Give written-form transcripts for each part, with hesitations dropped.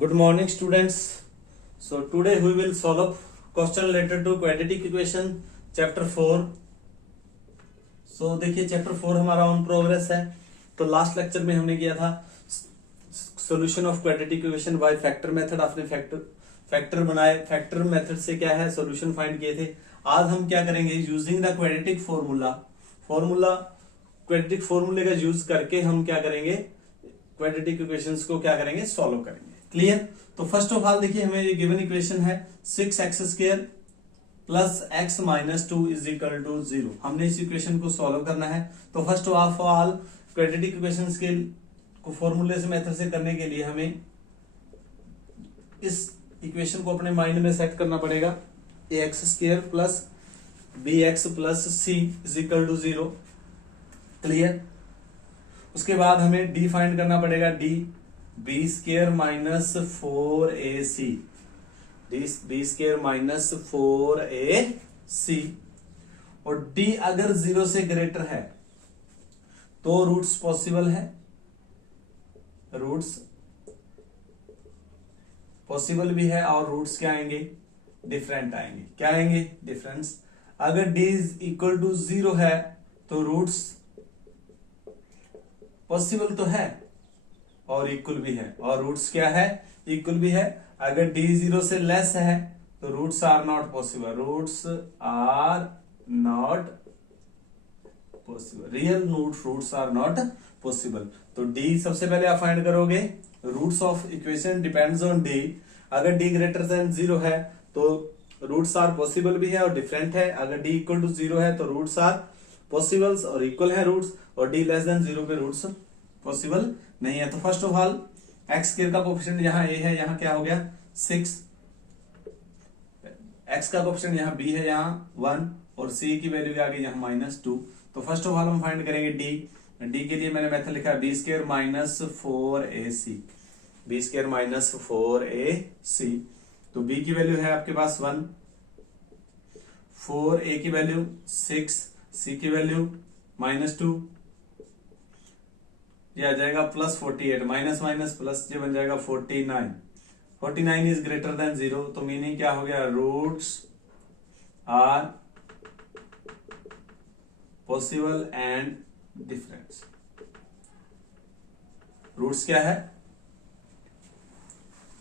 Good morning, students. So today we will solve question related to quadratic equation chapter 4. So देखिए chapter 4 हमारा on progress है. तो last lecture में हमने किया था solution of quadratic equation by factor method. आपने फैक्टर बनाए, फैक्टर मेथड से क्या है सॉल्यूशन फाइंड किए थे. आज हम क्या करेंगे, यूजिंग द क्वाड्रेटिक क्वाड्रेटिक फॉर्मूले का यूज करके हम क्या करेंगे, क्वाड्रेटिक इक्वेशंस को क्या करेंगे, सॉल्व करेंगे. क्लियर. तो फर्स्ट ऑफ ऑल देखिए हमें ये गिवन इक्वेशन है 6x² plus x minus 2 is equal to 0. हमने इस इक्वेशन को सॉल्व करना है. तो first of all quadratic equations के को फॉर्मूले से मेथड से करने के लिए हमें इस इक्वेशन को अपने माइंड में सेट करना पड़ेगा. ax² plus bx plus c is equal to 0. Clear. उसके बाद हमें d फाइंड करना पड़ेगा. d b² minus 4ac b² minus 4ac. और d अगर 0 से ग्रेटर है तो रूट्स पॉसिबल है, रूट्स पॉसिबल भी है और रूट्स क्या आएंगे, डिफरेंट आएंगे. क्या आएंगे, डिफरेंस. अगर d इज इक्वल टू 0 है तो रूट्स पॉसिबल तो है और इक्वल भी है, और रूट्स क्या है, इक्वल भी है. अगर d 0 से लेस है तो roots are not possible, roots are not possible, real roots are not possible. तो d सबसे पहले आप फाइंड करोगे. Roots of equation depends on d. अगर d ग्रेटर देन 0 है तो रूट्स आर पॉसिबल भी है और डिफरेंट है. अगर d इक्वल टू 0 है तो रूट्स आर पॉसिबल्स और इक्वल है रूट्स, और d लेस देन 0 पे रूट्स पॉसिबल नहीं है. तो फर्स्ट ऑफ ऑल x² का कोएफिशिएंट यहाँ a है, यहाँ क्या हो गया 6. x का कोएफिशिएंट यहाँ b है, यहाँ 1, और c की वैल्यू आ गई यहाँ -2. तो फर्स्ट ऑफ ऑल हम फाइंड करेंगे d के लिए मैंने मेथड लिखा है b² minus 4ac, b² minus 4ac. तो b की वैल्यू है आपके पास 1, 4a की वैल्यू 6, c की वैल्यू -2. ये आ जाएगा प्लस 48, माइनस माइनस प्लस, ये बन जाएगा 49. 49 इज ग्रेटर देन 0. तो मीनिंग क्या हो गया, roots are possible and difference. Roots क्या है,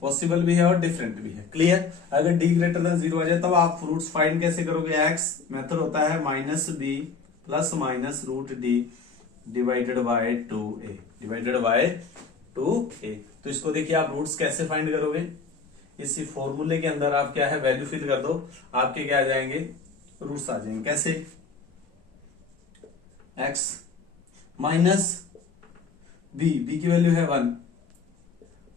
पॉसिबल भी है और डिफरेंट भी है. क्लियर. अगर d ग्रेटर देन 0 आ जाए तब आप रूट्स फाइंड कैसे करोगे. x मेथड होता है -b plus minus root d divided by 2a, divided by 2a. तो इसको देखिए आप रूट्स कैसे फाइंड करोगे. इसी फॉर्मूले के अंदर आप क्या है, वैल्यू फिल कर दो, आपके क्या आ जाएंगे, रूट्स आ जाएंगे. कैसे, x माइनस b की वैल्यू है 1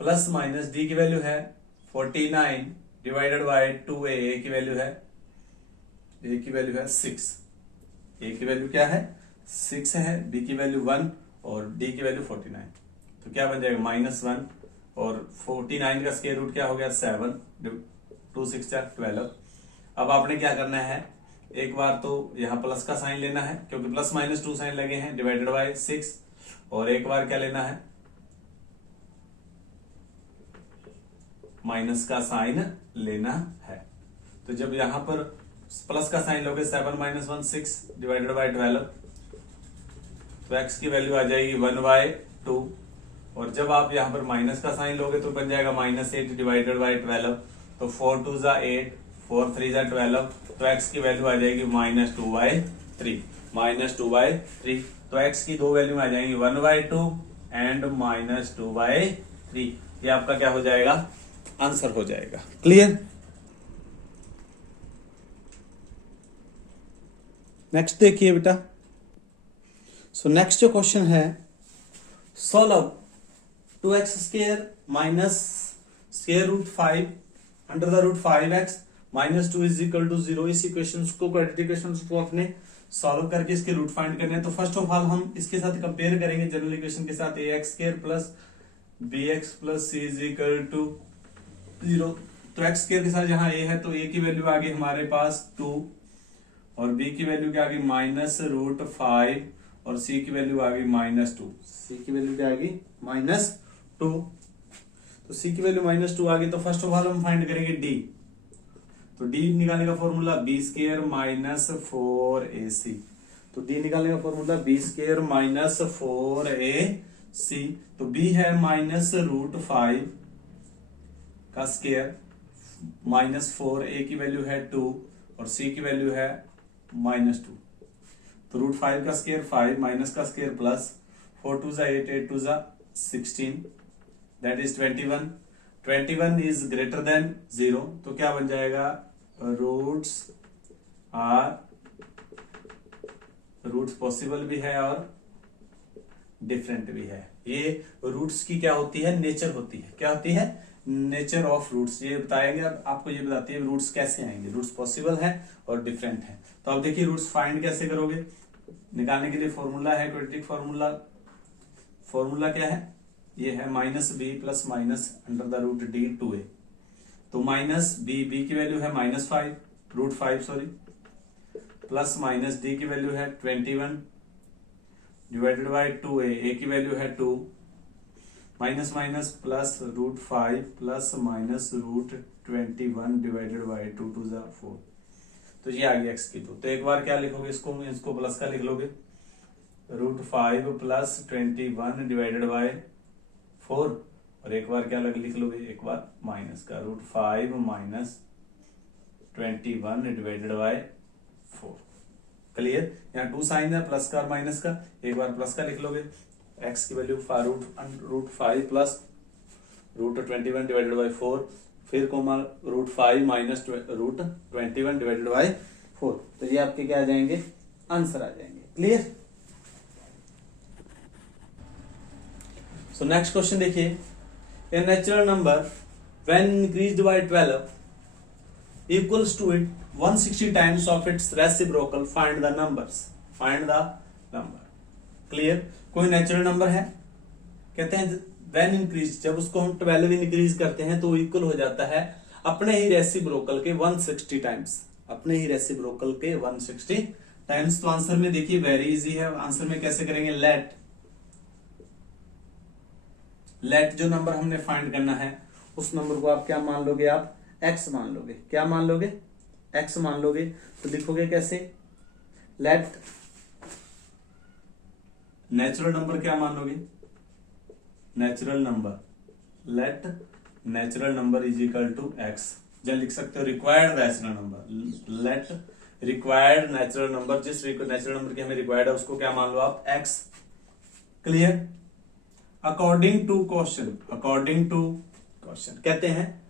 प्लस माइनस d की वैल्यू है 49 डिवाइडेड बाय 2a, a की वैल्यू है 6, a की वैल्यू क्या है 6 है, b की वैल्यू 1 और d की वैल्यू 49. तो क्या बन जाएगा -1 और 49 का स्क्वायर रूट क्या हो गया 7, 2 6 12. अब आपने क्या करना है, एक बार तो यहाँ प्लस का साइन लेना है क्योंकि प्लस माइनस 2 साइन लगे हैं, डिवाइडेड बाय 6. और एक बार क्या लेना है, माइनस का साइन लेना है. तो जब यहां पर प्लस का साइन लोगे 7 - 1 6 डिवाइडेड बाय 12, तो x की वैल्यू आ जाएगी 1/2. और जब आप यहां पर माइनस का साइन लोगे तो बन जाएगा -8 डिवाइडेड बाय 12. तो 4 2 = 8, 4 3 = 12. तो x की वैल्यू आ जाएगी -2/3, -2/3. तो x की दो वैल्यू आ जाएंगी 1/2 एंड -2/3. ये आपका क्या हो जाएगा, आंसर हो जाएगा. क्लियर. नेक्स्ट देखिए बेटा. सो नेक्स्ट जो क्वेश्चन है, solve 2x² minus square root 5 under the root 5x minus 2 is equal to 0. इस इक्वेशन को, क्वाड्रेटिक इक्वेशन को अपने सॉल्व करके इसके रूट फाइंड करने हैं. तो फर्स्ट ऑफ ऑल हम इसके साथ कंपेयर करेंगे जनरल इक्वेशन के साथ, ax² plus bx plus c is equal to 0. तो x² के साथ जहां a है तो a की वैल्यू आ गई हमारे पास 2 और b की वैल्यू क्या आ गई -√5 और c की वैल्यू आ गई -2. c की वैल्यू क्या आ गई -2. तो c की वैल्यू -2 आ गई, तो फर्स्ट ऑफ ऑल हम फाइंड करेंगे d। तो d निकालने का formula b square minus 4ac। तो d निकालने का formula b square minus 4ac। तो b है -√5 का स्क्वायर -4, a की वैल्यू है 2 और c की वैल्यू है -2। तो √5 का स्क्वायर 5 माइनस का स्क्वायर प्लस 4 2 जा 8 8 2 जा 16 that is 21। 21 is greater than 0, तो क्या बन जाएगा, रूट्स पॉसिबल भी है और डिफरेंट भी है। ये रूट्स की क्या होती है, नेचर होती है। क्या होती है, नेचर ऑफ रूट्स। ये बताएंगे, अब आपको ये बताती है रूट्स कैसे आएंगे। रूट्स पॉसिबल है और डिफरेंट है। तो अब देखिए रूट्स फाइंड कैसे करोगे, निकालने के लिए फॉर्मूला है क्वाड्रेटिक फॉर्मूला। फॉर्मूला क्या है, ये है -b plus minus √d 2a। तो -b की वैल्यू है -5 √5 सॉरी, प्लस माइनस d की वैल्यू है 21 डिवाइडेड बाय 2a, a की वैल्यू है 2 minus minus plus √5 plus minus √21 divided by 2 2 जा 4। तो ये आ गया x की। तो एक बार क्या लिखोगे, इसको प्लस का लिख लोगे, √5 प्लस 21 डिवाइडेड बाय 4, और एक बार क्या लिख लोगे, एक बार माइनस का √5 माइनस 21 डिवाइडेड बाय 4। क्लियर, यहाँ 2 साइन है, प्लस का और माइनस का, एक बार प्लस का लिख लोगे, x की वैल्यू √5 प्लस √21 डिवाइडेड बाय 4, फिर कोमा √5 माइनस √21 डिवाइडेड बाय 4। तो ये आपके क्या आ जाएंगे, आंसर आ जाएंगे। क्लियर। सो नेक्स्ट क्वेश्चन देखिए, a natural number when increased by 12 equals to it 160 times of its reciprocal, find the numbers. Find the number. Clear. कोई natural number है, कहते हैं व्हेन इंक्रीज, जब उसको हम 12 इंक्रीज करते हैं तो इक्वल हो जाता है अपने ही रेसिप्रोकल के 160 टाइम्स। अपने ही रेसिप्रोकल के 160 टाइम्स। तो आंसर में देखिए वेरी इजी है। आंसर में कैसे करेंगे, लेट जो नंबर हमने फाइंड करना है उस नंबर को आप क्या मान लोगे, आप x मान लोगे। क्या मान लोगे, x मान लोगे। तो लिखोगे कैसे, लेट नेचुरल नंबर क्या मान लोगे, natural number, let natural number is equal to x। जब लिख सकते हो required natural number, let required natural number, जिस नेचुरल नंबर की हमें रिक्वायर्ड है उसको क्या मान लो आप, x। Clear. According to question, according to question कहते हैं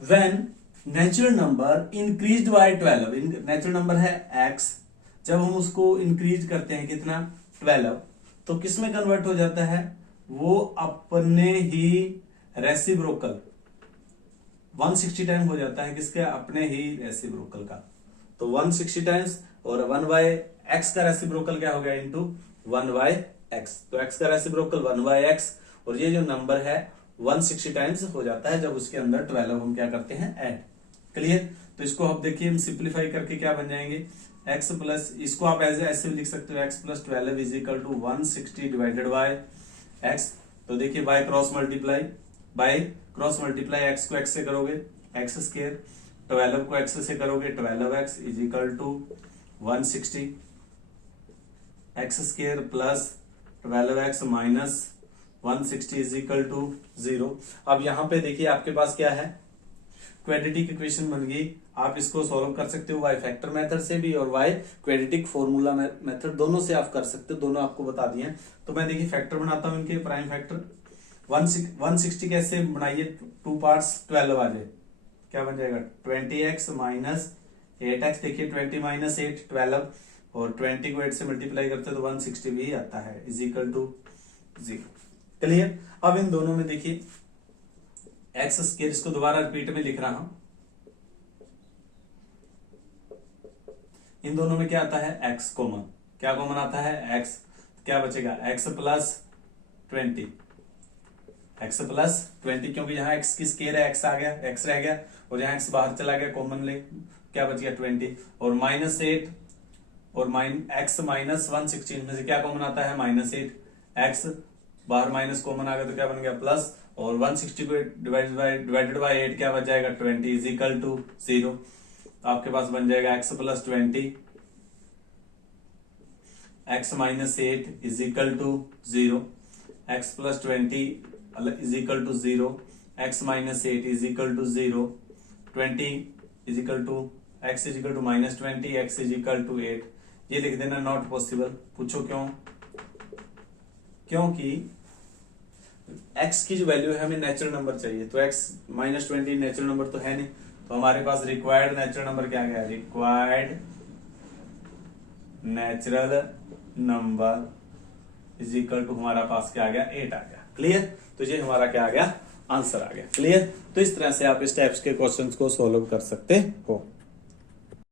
when natural number increased by 12, natural number है x, जब हम उसको इंक्रीज करते हैं कितना, 12, तो किस में कन्वर्ट हो जाता है, वो अपने ही रेसिप्रोकल 160 टाइम हो जाता है, किसके, अपने ही रेसिप्रोकल का। तो 160 टाइम्स और 1/x का रेसिप्रोकल क्या हो गया, इनटू 1/x। तो x का रेसिप्रोकल 1/x, और ये जो नंबर है 160 टाइम्स हो जाता है जब उसके अंदर 12 हम क्या करते हैं, ऐड। क्लियर। तो इसको अब देखिए हम सिंप्लीफाई करके क्या बन जाएंगे, x प्लस, इसको आप ऐसे भी लिख सकते हो, x plus 12 is equal to 160 divided by x। तो देखिए बाय क्रॉस मल्टीप्लाई x को x से करोगे x स्क्वायर, 12 को x से करोगे 12x is equal to 160 x square plus 12x minus 160 is equal to 0। अब यहां पे देखिए आपके पास क्या है, क्वाड्रेटिक इक्वेशन बन गई। आप इसको सॉल्व कर सकते हो वाई फैक्टर मेथड से भी और वाई क्वाड्रेटिक फॉर्मूला मेथड, दोनों से आप कर सकते हो। दोनों आपको बता दिए। तो मैं देखिए फैक्टर बनाता हूं इनके, प्राइम फैक्टर 160 कैसे बनाइए, 2 पार्ट्स 12 वाले, क्या बन जाएगा 20x माइनस 8x। देखिए 20 माइनस 8 12, और 20 को 8 से मल्टीप्लाई करते तो 160 भी आता है, इज इक्वल टू 0। क्लियर। अब इन दोनों में देखिए एक्स स्क्वायर, इसको दोबारा रिपीट में लिख रहा हूं, इन दोनों में क्या आता है, x कॉमन। क्या कॉमन आता है, x। क्या बचेगा, x प्लस 20, x प्लस 20, क्योंकि यहाँ x की स्क्वायर है, x आ गया, x रह गया, और यहाँ x बाहर चला गया कॉमन ले, क्या बच गया 20, और माइनस 8 और x माइनस 160 में से क्या कॉमन आता है, -8, x बाहर माइनस कॉमन आ गया तो क्या बन गया प्लस, और 160 को डिवाइडेड बाय 8 क्या बच जाएगा 20 इज इक्वल टू 0। आपके पास बन जाएगा x plus 20 x minus 8 is equal to 0, x plus 20 is equal to 0, x minus 8 is equal to 0, 20 is equal to x is equal to minus 20, x is equal to 8। ये लिख देना not possible. पूछो क्यों? क्योंकि x की जो value है हमें नेचुरल नंबर चाहिए, तो x माइनस 20 नेचुरल नंबर तो है नहीं, तो हमारे पास रिक्वायर्ड नेचुरल नंबर क्या गया, required natural number is equal to हमारा पास क्या आ गया 8 आ गया। क्लियर? तो ये हमारा क्या आ गया, आंसर आ गया। क्लियर? तो इस तरह से आप इस टाइप्स के क्वेश्चंस को सॉल्व कर सकते हो।